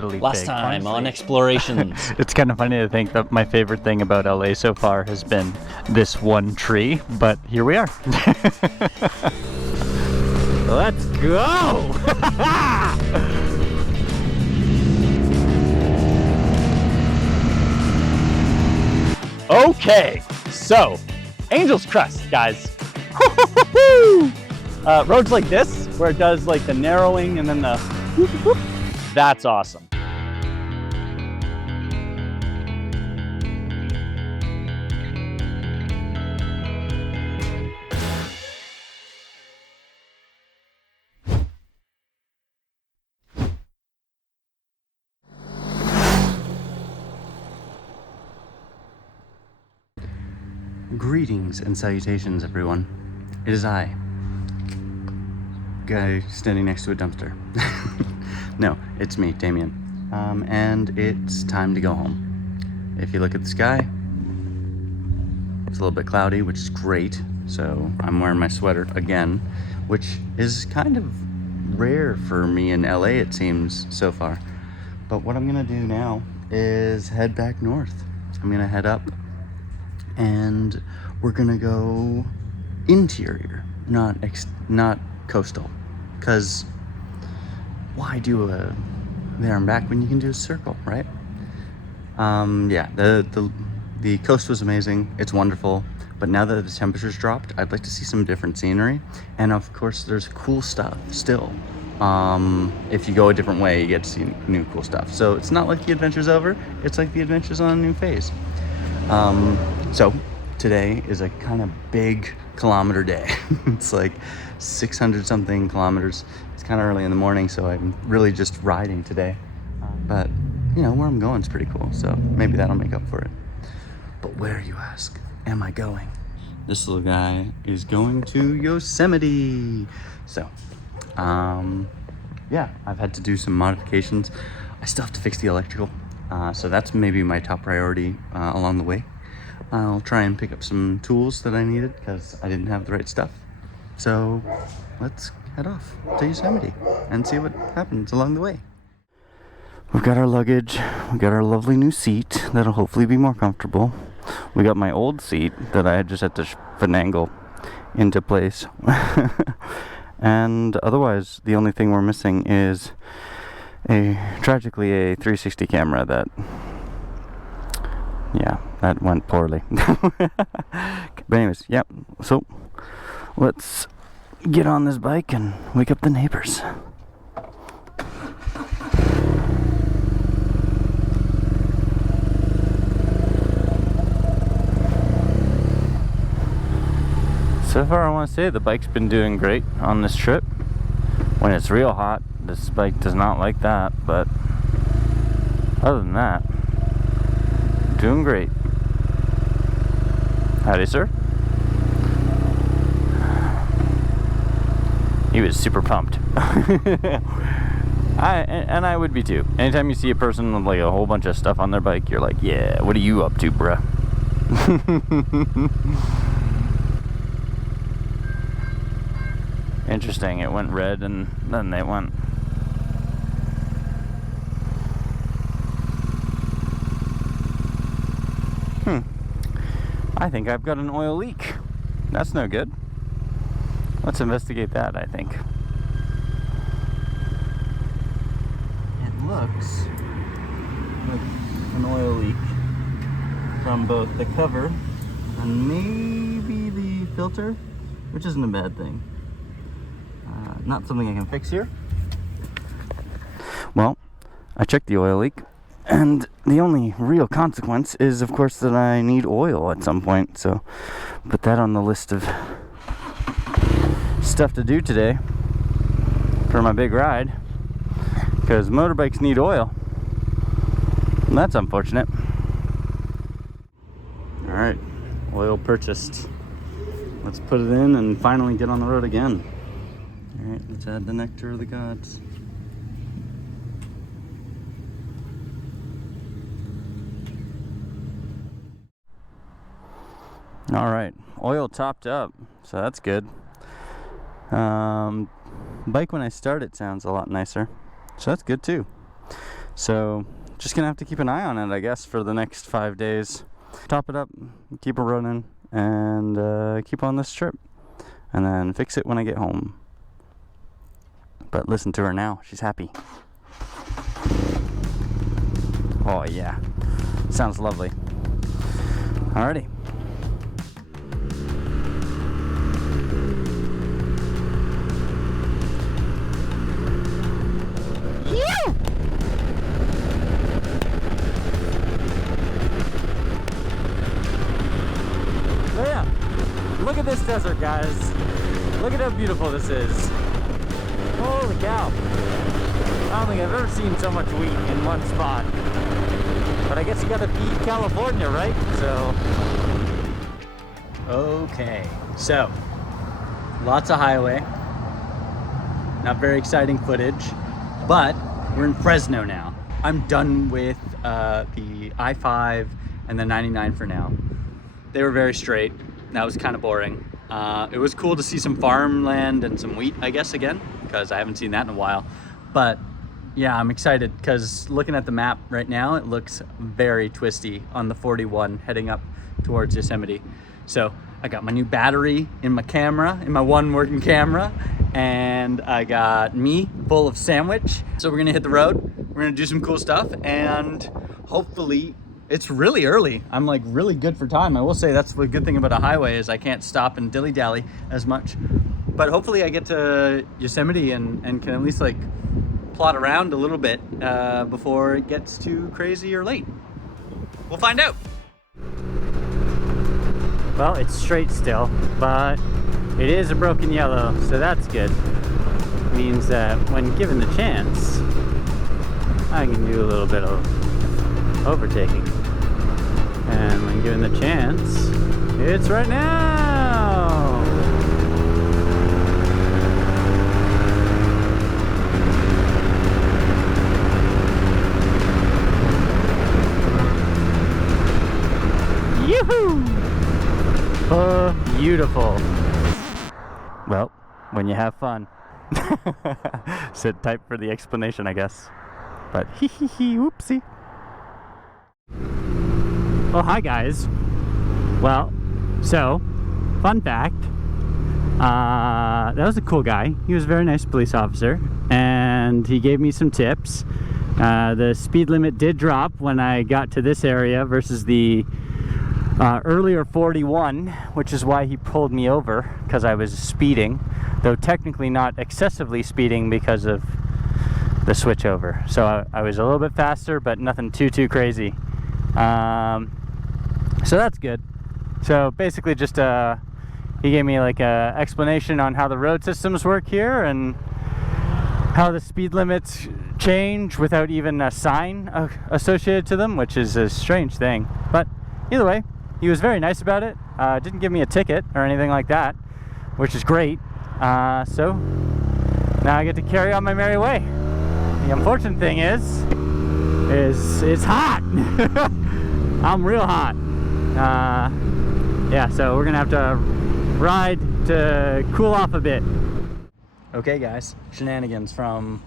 capitally Last big. time Honestly, on Explorations. it's kind of funny to think that my favorite thing about LA so far has been this one tree, but here we are. Let's go! Okay, so Angel's Crest, guys. Roads like this, where it does like the narrowing and then the whoop, whoop, that's awesome. Greetings and salutations, everyone. It is I, guy standing next to a dumpster. No, it's me, Damian. And it's time to go home. If you look at the sky, it's a little bit cloudy, which is great. So I'm wearing my sweater again, which is kind of rare for me in LA, it seems, so far. But what I'm gonna do now is head back north. I'm gonna head up and we're gonna go interior, not coastal, because why do a there and back when you can do a circle, right? Yeah, the coast was amazing. It's wonderful, but now that the temperature's dropped, I'd like to see some different scenery, and of course there's cool stuff still. If you go a different way, you get to see new cool stuff. So it's not like the adventure's over, it's like the adventure's on a new phase. So today is a kind of big kilometer day. It's like 600 something kilometers. It's kind of early in the morning, so I'm really just riding today. But you know, where I'm going is pretty cool, so maybe that'll make up for it. But where, you ask, am I going? This little guy is going to Yosemite. So, yeah, I've had to do some modifications. I still have to fix the electrical. So that's maybe my top priority along the way. I'll try and pick up some tools that I needed because I didn't have the right stuff. So let's head off to Yosemite and see what happens along the way. We've got our luggage, we got our lovely new seat that'll hopefully be more comfortable. We got my old seat that I just had to finagle into place. And otherwise, the only thing we're missing is tragically a 360 camera that went poorly. But anyways, yep, so let's get on this bike and wake up the neighbors. So far, I want to say the bike's been doing great on this trip. When it's real hot, this bike does not like that, but other than that, doing great. Howdy, sir. He was super pumped. I would be too. Anytime you see a person with like a whole bunch of stuff on their bike, you're like, yeah, what are you up to, bruh? Interesting, it went red and then they went. I think I've got an oil leak. That's no good. Let's investigate that, I think. It looks like an oil leak from both the cover and maybe the filter, which isn't a bad thing. Not something I can fix here. Well, I checked the oil leak, and the only real consequence is, of course, that I need oil at some point. So, put that on the list of stuff to do today for my big ride, because motorbikes need oil. And that's unfortunate. All right, oil purchased. Let's put it in and finally get on the road again. All right, let's add the nectar of the gods. All right, oil topped up, so that's good. Bike when I start it sounds a lot nicer, so that's good too. So just gonna have to keep an eye on it, I guess, for the next 5 days. Top it up, keep it running, and keep on this trip, and then fix it when I get home. But listen to her now, she's happy. Oh yeah, sounds lovely. Alrighty. Oh yeah, look at this desert, guys. Look at how beautiful this is. Holy cow. I don't think I've ever seen so much wheat in one spot. But I guess you gotta beat California, right? So. Okay, so lots of highway. Not very exciting footage, but we're in Fresno now. I'm done with the I-5 and the 99 for now. They were very straight. That was kind of boring. It was cool to see some farmland and some wheat, I guess, again, because I haven't seen that in a while. But yeah, I'm excited because looking at the map right now, it looks very twisty on the 41 heading up towards Yosemite. So I got my new battery in my camera, in my one working camera, and I got me full of sandwich. So we're gonna hit the road. We're gonna do some cool stuff, and hopefully it's really early. I'm like really good for time. I will say that's the good thing about a highway is I can't stop and dilly-dally as much. But hopefully I get to Yosemite and can at least like plot around a little bit before it gets too crazy or late. We'll find out. Well, it's straight still, but it is a broken yellow, so that's good. Means that when given the chance, I can do a little bit of overtaking. And when given the chance, it's right now! Yoo-hoo! Beautiful. Well, when you have fun. Sit tight for the explanation, I guess. But hee hee hee, whoopsie. Oh, hi guys. Well, so, fun fact. That was a cool guy. He was a very nice police officer. And he gave me some tips. The speed limit did drop when I got to this area versus the earlier 41, which is why he pulled me over, because I was speeding, though technically not excessively speeding because of the switch over. So I was a little bit faster, but nothing too crazy. So that's good. So basically just he gave me like a explanation on how the road systems work here and how the speed limits change without even a sign associated to them, which is a strange thing. But either way, he was very nice about it. Didn't give me a ticket or anything like that, which is great. So now I get to carry on my merry way. The unfortunate thing is it's hot. I'm real hot. Yeah, so we're gonna have to ride to cool off a bit. Okay guys, shenanigans from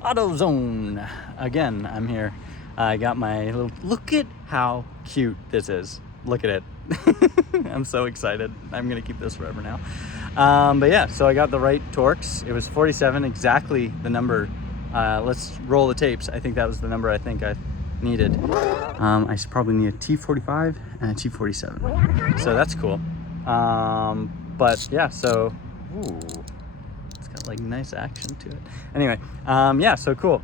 AutoZone. Again, I'm here. I got my little, look at how cute this is. Look at it. I'm so excited. I'm gonna keep this forever now. But yeah, so I got the right Torx. It was 47, exactly the number. Let's roll the tapes. I think that was the number I think I needed. I should probably need a T45 and a T47. So that's cool. But yeah, so, ooh, it's got like nice action to it. Anyway, yeah, so cool.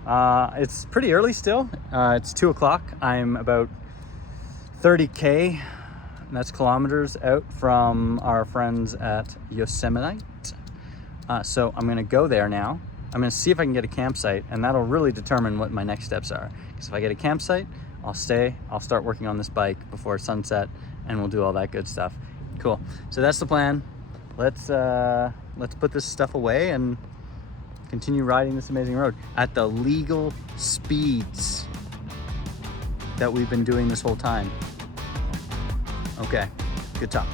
It's pretty early still. It's 2 o'clock. I'm about 30K, that's kilometers out from our friends at Yosemite. So I'm gonna go there now. I'm gonna see if I can get a campsite, and that'll really determine what my next steps are. Because if I get a campsite, I'll stay, I'll start working on this bike before sunset, and we'll do all that good stuff. Cool, so that's the plan. Let's put this stuff away and continue riding this amazing road at the legal speeds that we've been doing this whole time. Okay, good talk.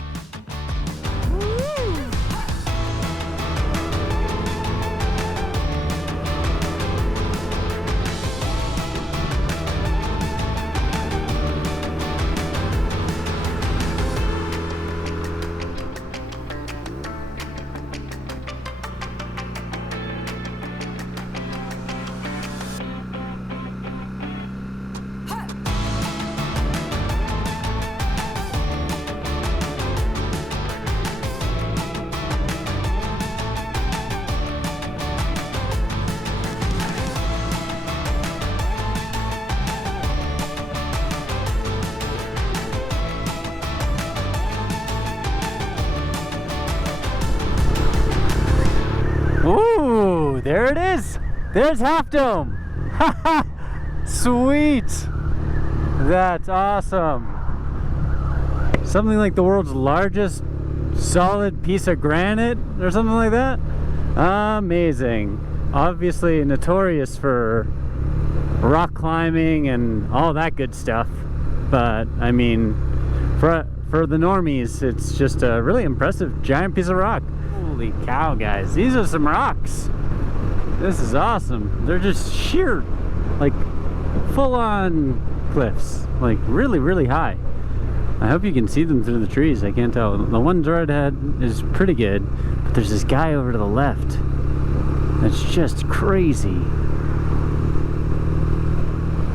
There's Half Dome. Sweet. That's awesome. Something like the world's largest solid piece of granite or something like that. Amazing. Obviously notorious for rock climbing and all that good stuff, but I mean, for the normies, it's just a really impressive giant piece of rock. Holy cow, guys, these are some rocks. This is awesome. They're just sheer, like full-on cliffs, like really high. I hope you can see them through the trees. I can't tell. The one right ahead is pretty good, but there's this guy over to the left that's just crazy.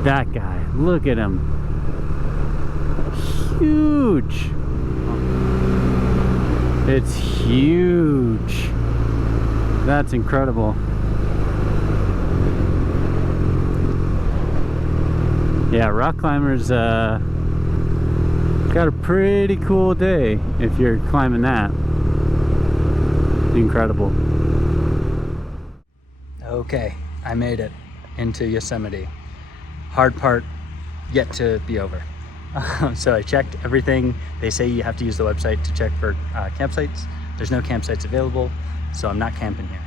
That guy, look at him. Huge. It's huge. That's incredible. Yeah, rock climbers got a pretty cool day if you're climbing that. Incredible. Okay, I made it into Yosemite. Hard part yet to be over. So I checked everything. They say you have to use the website to check for campsites. There's no campsites available, so I'm not camping here.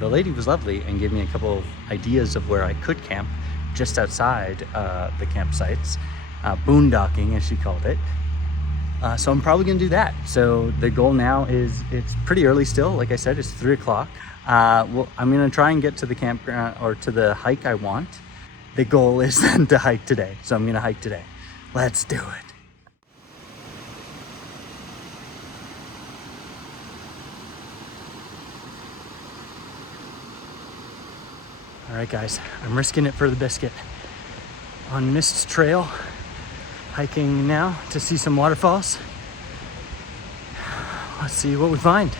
The lady was lovely and gave me a couple of ideas of where I could camp just outside the campsites. Boondocking, as she called it. So I'm probably gonna do that. So the goal now is, it's pretty early still, like I said, it's 3 o'clock. Well, I'm gonna try and get to the campground or to the hike I want. The goal is then to hike today, so I'm gonna hike today. Let's do it. All right, guys, I'm risking it for the biscuit. On Mist Trail, hiking now to see some waterfalls. Let's see what we find.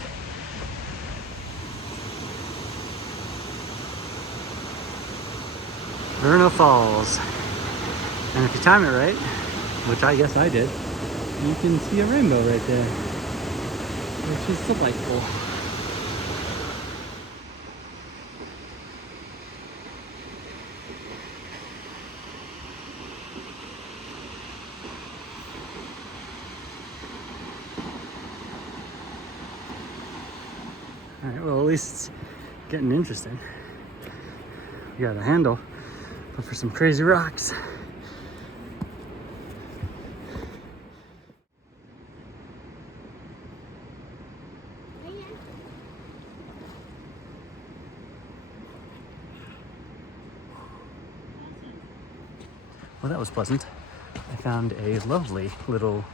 Verno Falls. And if you time it right, which I guess I did, you can see a rainbow right there, which is delightful. All right, well, at least it's getting interesting. We got a handle, but for some crazy rocks. Well, that was pleasant. I found a lovely little,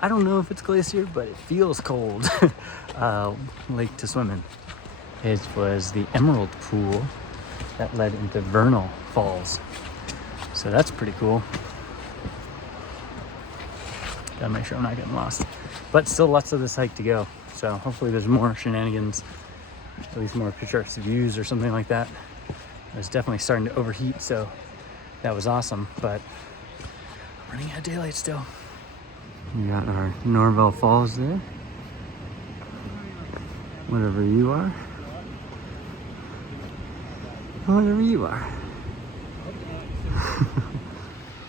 I don't know if it's glacier, but it feels cold, lake to swim in. It was the Emerald Pool that led into Vernal Falls. So that's pretty cool. Gotta make sure I'm not getting lost. But still lots of this hike to go. So hopefully there's more shenanigans, at least more picturesque views or something like that. It was definitely starting to overheat, so that was awesome, but I'm running out of daylight still. We got our Norvell Falls there. Whatever you are. Whatever you are.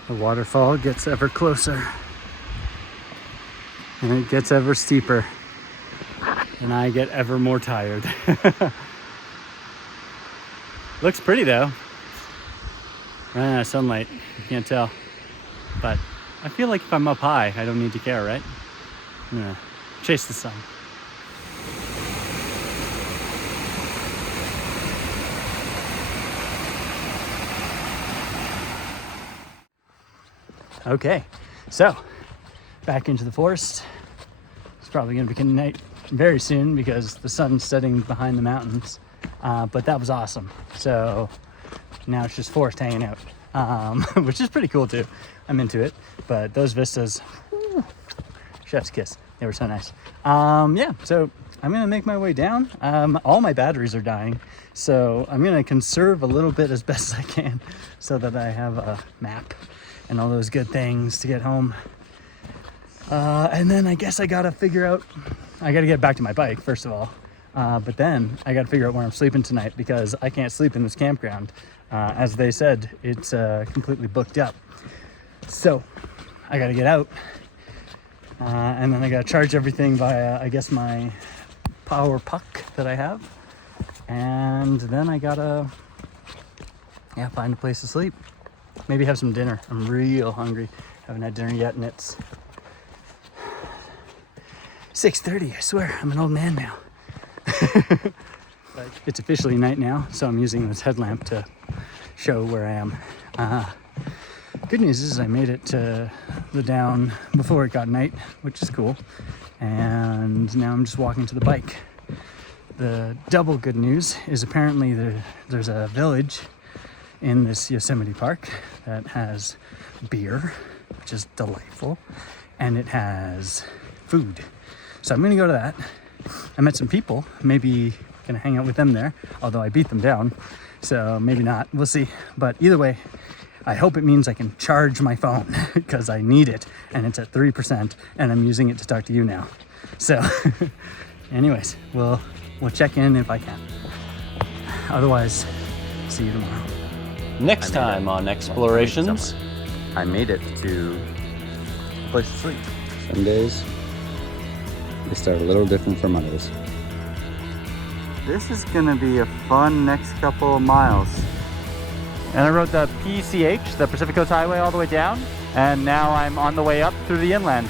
The waterfall gets ever closer. And it gets ever steeper. And I get ever more tired. Looks pretty though. Running out of sunlight, you can't tell. But I feel like if I'm up high, I don't need to care, right? I'm gonna chase the sun. Okay, so back into the forest. It's probably gonna be night very soon because the sun's setting behind the mountains. But that was awesome. So now it's just forest hanging out, which is pretty cool too. I'm into it. But those vistas, chef's kiss. They were so nice. Yeah, so I'm gonna make my way down. All my batteries are dying, so I'm gonna conserve a little bit as best as I can so that I have a map and all those good things to get home. And then I guess I gotta figure out, I gotta get back to my bike first of all. But then I got to figure out where I'm sleeping tonight because I can't sleep in this campground. As they said, it's completely booked up. So I got to get out. And then I got to charge everything via, I guess, my power puck that I have. And then I got to, find a place to sleep. Maybe have some dinner. I'm real hungry. Haven't had dinner yet, and it's 6:30. I swear, I'm an old man now. It's officially night now, so I'm using this headlamp to show where I am. Good news is I made it to the down before it got night, which is cool. And now I'm just walking to the bike. The double good news is apparently there's a village in this Yosemite Park that has beer, which is delightful, and it has food. So I'm gonna go to that. I met some people, maybe gonna hang out with them there, although I beat them down, so maybe not, we'll see. But either way, I hope it means I can charge my phone because I need it, and it's at 3%, and I'm using it to talk to you now. So anyways, we'll check in if I can. Otherwise, see you tomorrow. Next time on Explorations. I made it to a place to sleep. Some days, they start a little different from others. This is gonna be a fun next couple of miles. And I rode the PCH, the Pacific Coast Highway, all the way down, and now I'm on the way up through the inland.